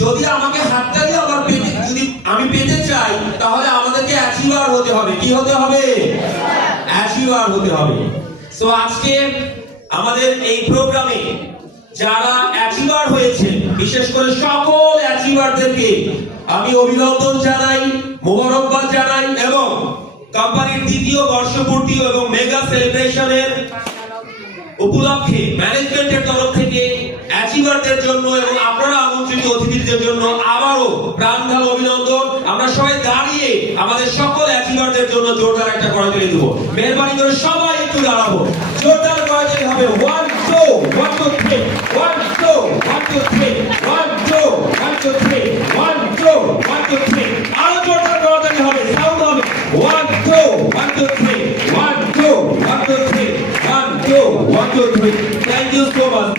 যদি আমাকে হাততালি আমার পেতে, যদি আমি পেতে চাই, তাহলে আমাদেরকে অ্যাচিভার হতে হবে। কি হতে হবে? অ্যাচিভার হতে হবে। সো আজকে আমাদের এই প্রোগ্রামে যারা অ্যাচিভার হয়েছে, বিশেষ করে সকল অ্যাচিভারদেরকে আমি অভিনন্দন জানাই, মোবারকবাদ জানাই, এবং কোম্পানির দ্বিতীয় বর্ষপূর্তি এবং মেগা সেলিব্রেশনের উপলক্ষে ম্যানেজমেন্টের তরফ থেকে অ্যাচিভারদের জন্য এবং আপনারা আমন্ত্রিত অতিথিদের জন্য আবারও প্রাণঢালা অভিনন্দন। আমরা সবাই দাঁড়িয়ে আমাদের সকল অ্যাচিভারদের জন্য জোরদার একটা করতালি দেব। মেহরবানি করে সবাই একটু দাঁড়াবো, জোরদার করতালি হবে। 1 2 1 2 3 1 2 1 2 3 1 2 1 2 3 1 2 1 2 3 আরো জোরদার করতালি হবে, সাউন্ড হবে। 1 2 1 2 3 1 2 1 2 3 1 2 1 2 3 Thank you so much.